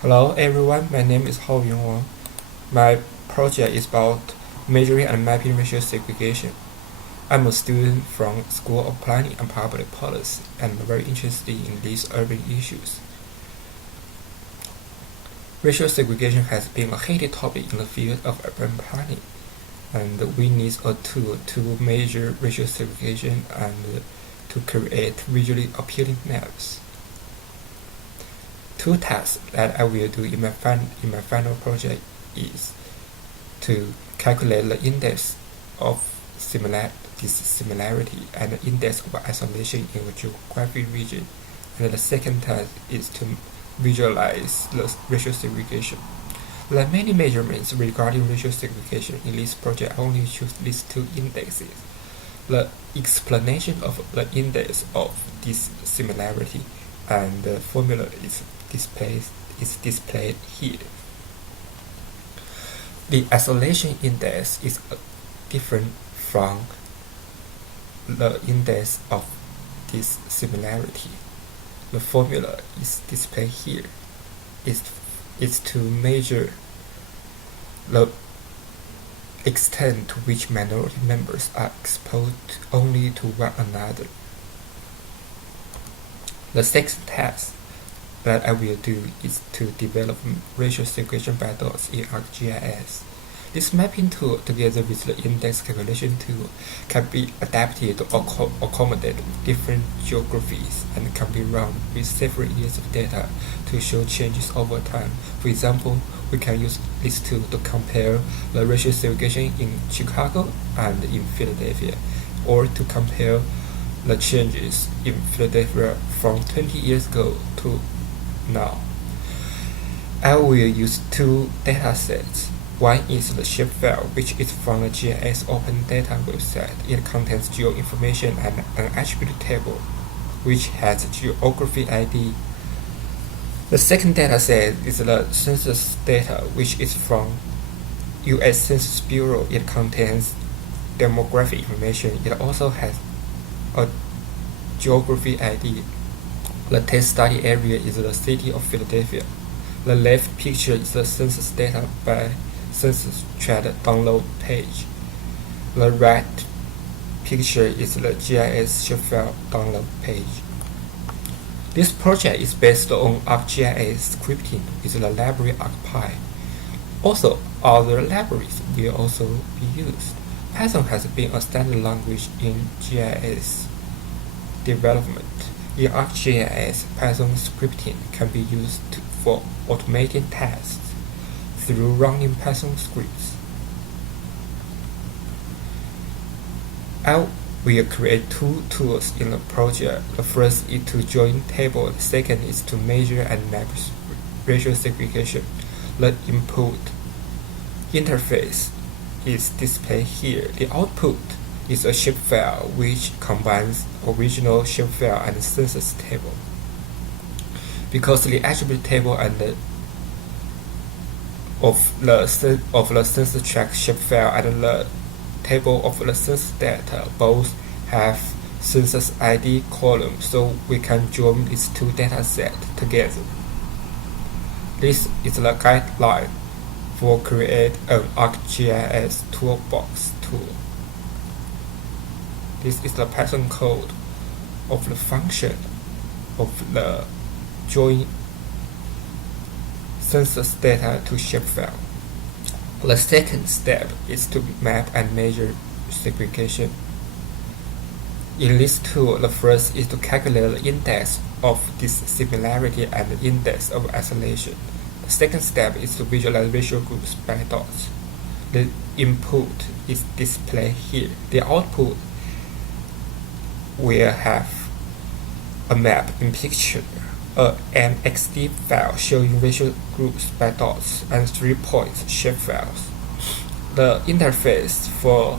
Hello everyone, my name is Hao Yongwang. My project is about measuring and mapping racial segregation. I'm a student from School of Planning and Public Policy and very interested in these urban issues. Racial segregation has been a heated topic in the field of urban planning, and we need a tool to measure racial segregation and to create visually appealing maps. Two tasks that I will do in my final project is to calculate the index of similarity and the index of isolation in a geographic region, and the second task is to visualize the racial segregation. There are many measurements regarding racial segregation in this project. I only choose these two indexes. The explanation of the index of this similarity and the formula is displayed here. The isolation index is different from the index of this similarity. The formula is displayed here. It's to measure the extent to which minority members are exposed only to one another. The second task that I will do is to develop racial segregation by dots in ArcGIS. This mapping tool, together with the index calculation tool, can be adapted to accommodate different geographies and can be run with several years of data to show changes over time. For example, we can use this tool to compare the racial segregation in Chicago and in Philadelphia, or to compare the changes in Philadelphia from 20 years ago to now. I will use two data sets. One is the shapefile, which is from the GIS Open Data website. It contains geo information and an attribute table, which has geography ID. The second data set is the census data, which is from U.S. Census Bureau. It contains demographic information. It also has a geography ID. The test study area is the city of Philadelphia. The left picture is the census data by census tract download page. The right picture is the GIS shapefile download page. This project is based on ArcGIS scripting with the library ArcPy. Also, other libraries will also be used. Python has been a standard language in GIS development. In ArcGIS, Python scripting can be used for automating tasks through running Python scripts. I will create two tools in the project. The first is to join tables. The second is to measure and map racial segregation. The input interface is displayed here. The output is a shapefile which combines original shapefile and census table. Because the attribute table and of the census tract shapefile and the table of the census data both have census ID column, so we can join these two data sets together. This is the guideline for create an ArcGIS toolbox tool. This is the Python code of the function of the join census data to shapefile. The second step is to map and measure segregation. In this tool, the first is to calculate the index of this similarity and the index of isolation. The second step is to visualize racial groups by dots. The input is displayed here. The output will have a map in picture, an XD file showing racial groups by dots, and 3-point shapefiles. The interface for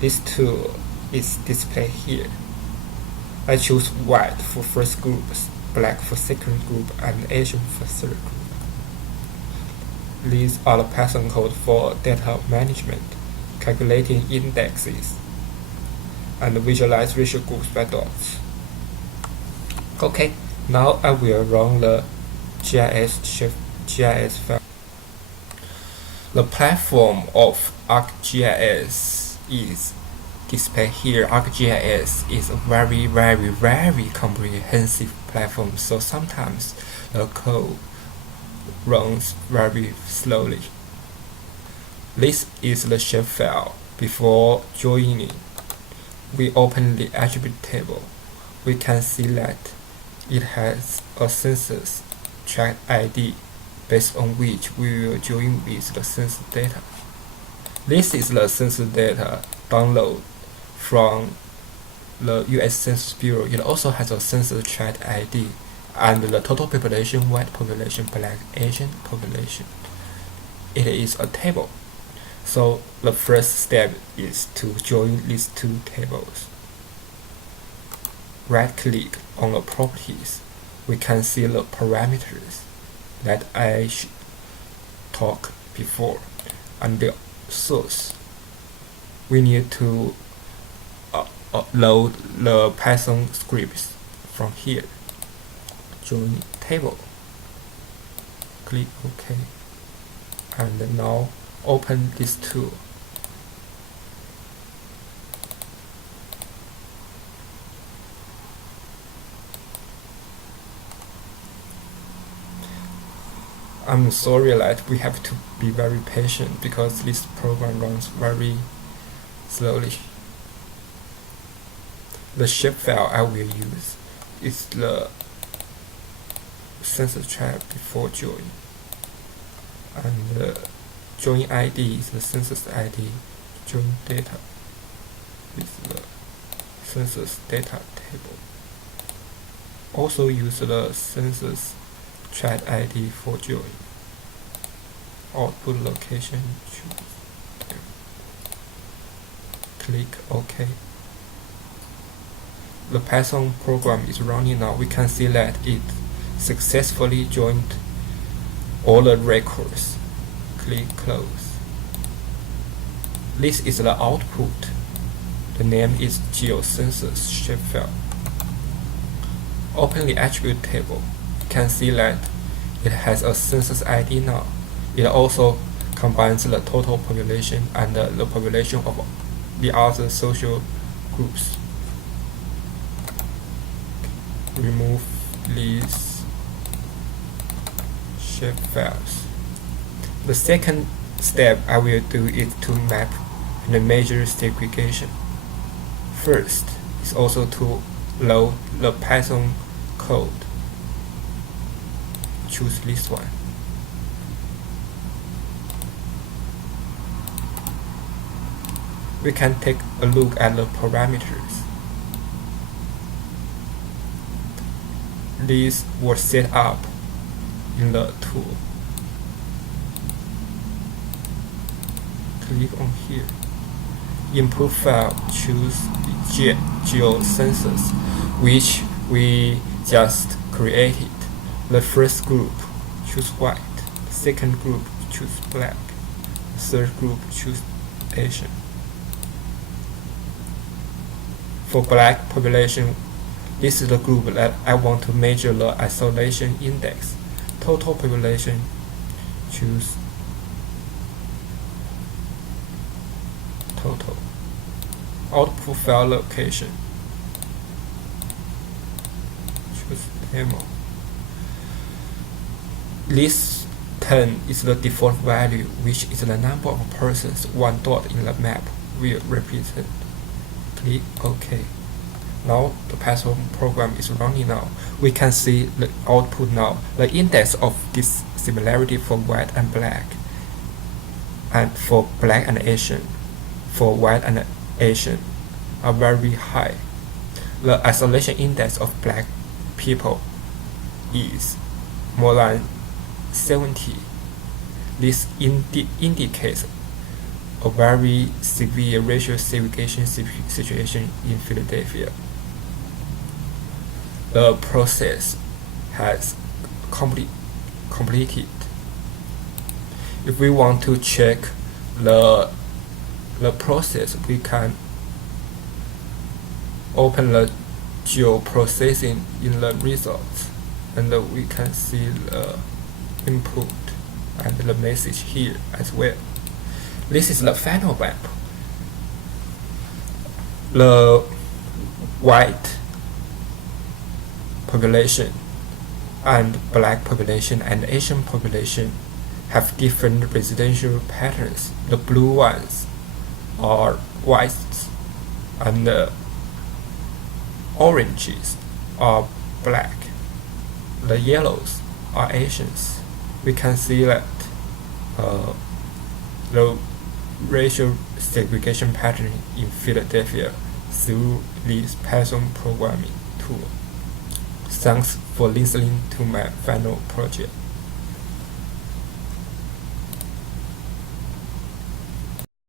this tool is displayed here. I choose white for first group, black for second group, and Asian for third group. These are the Python code for data management, calculating indexes, and visualize racial groups by dots. Okay, now I will run the GIS GIS file. The platform of ArcGIS is displayed here. ArcGIS is a very comprehensive platform, so sometimes the code runs very slowly. This is the shapefile. Before joining, we open the attribute table. We can see that it has a census tract ID based on which we will join with the census data. This is the census data download from the US Census Bureau. It also has a census tract ID and the total population, white population, black, Asian population. It is a table. So the first step is to join these two tables. Right click on the properties. We can see the parameters that I talked before. And the source, we need to load the Python scripts from here. Join table. Click OK. And now open this tool. I'm sorry that we have to be very patient because this program runs very slowly. The shapefile I will use is the census tract before join, and the join ID is the census ID. Join data is the census data table. Also use the census tract ID for join. Output location, choose. Click OK. The Python program is running now. We can see that it successfully joined all the records. Click close. This is the output. The name is geocensus shapefile. Open the attribute table. You can see that it has a census ID now. It also combines the total population and the population of the other social groups. Remove these shapefiles. The second step I will do is to map the major segregation. First is also to load the Python code. Choose this one. We can take a look at the parameters. These were set up in the tool. Click on here. Input file, choose geocensus, which we just created. The first group, choose white. Second group, choose black. Third group, choose Asian. For black population, this is the group that I want to measure the isolation index. Total population, choose total. Output file location, choose demo. This 10 is the default value, which is the number of persons one dot in the map will represent. Click OK. Now the Python program is running now. We can see the output now. The index of this similarity for white and black, and for black and Asian, for white and Asian, are very high. The isolation index of black people is more than 70. This indicates a very severe racial segregation situation in Philadelphia. The process has completed. If we want to check the process, we can open the geoprocessing in the results, and we can see the input and the message here as well. This is the final map. The white population and black population and Asian population have different residential patterns. The blue ones are whites and the oranges are black. The yellows are Asians. We can see that the racial segregation pattern in Philadelphia through this Python programming tool. Thanks for listening to my final project.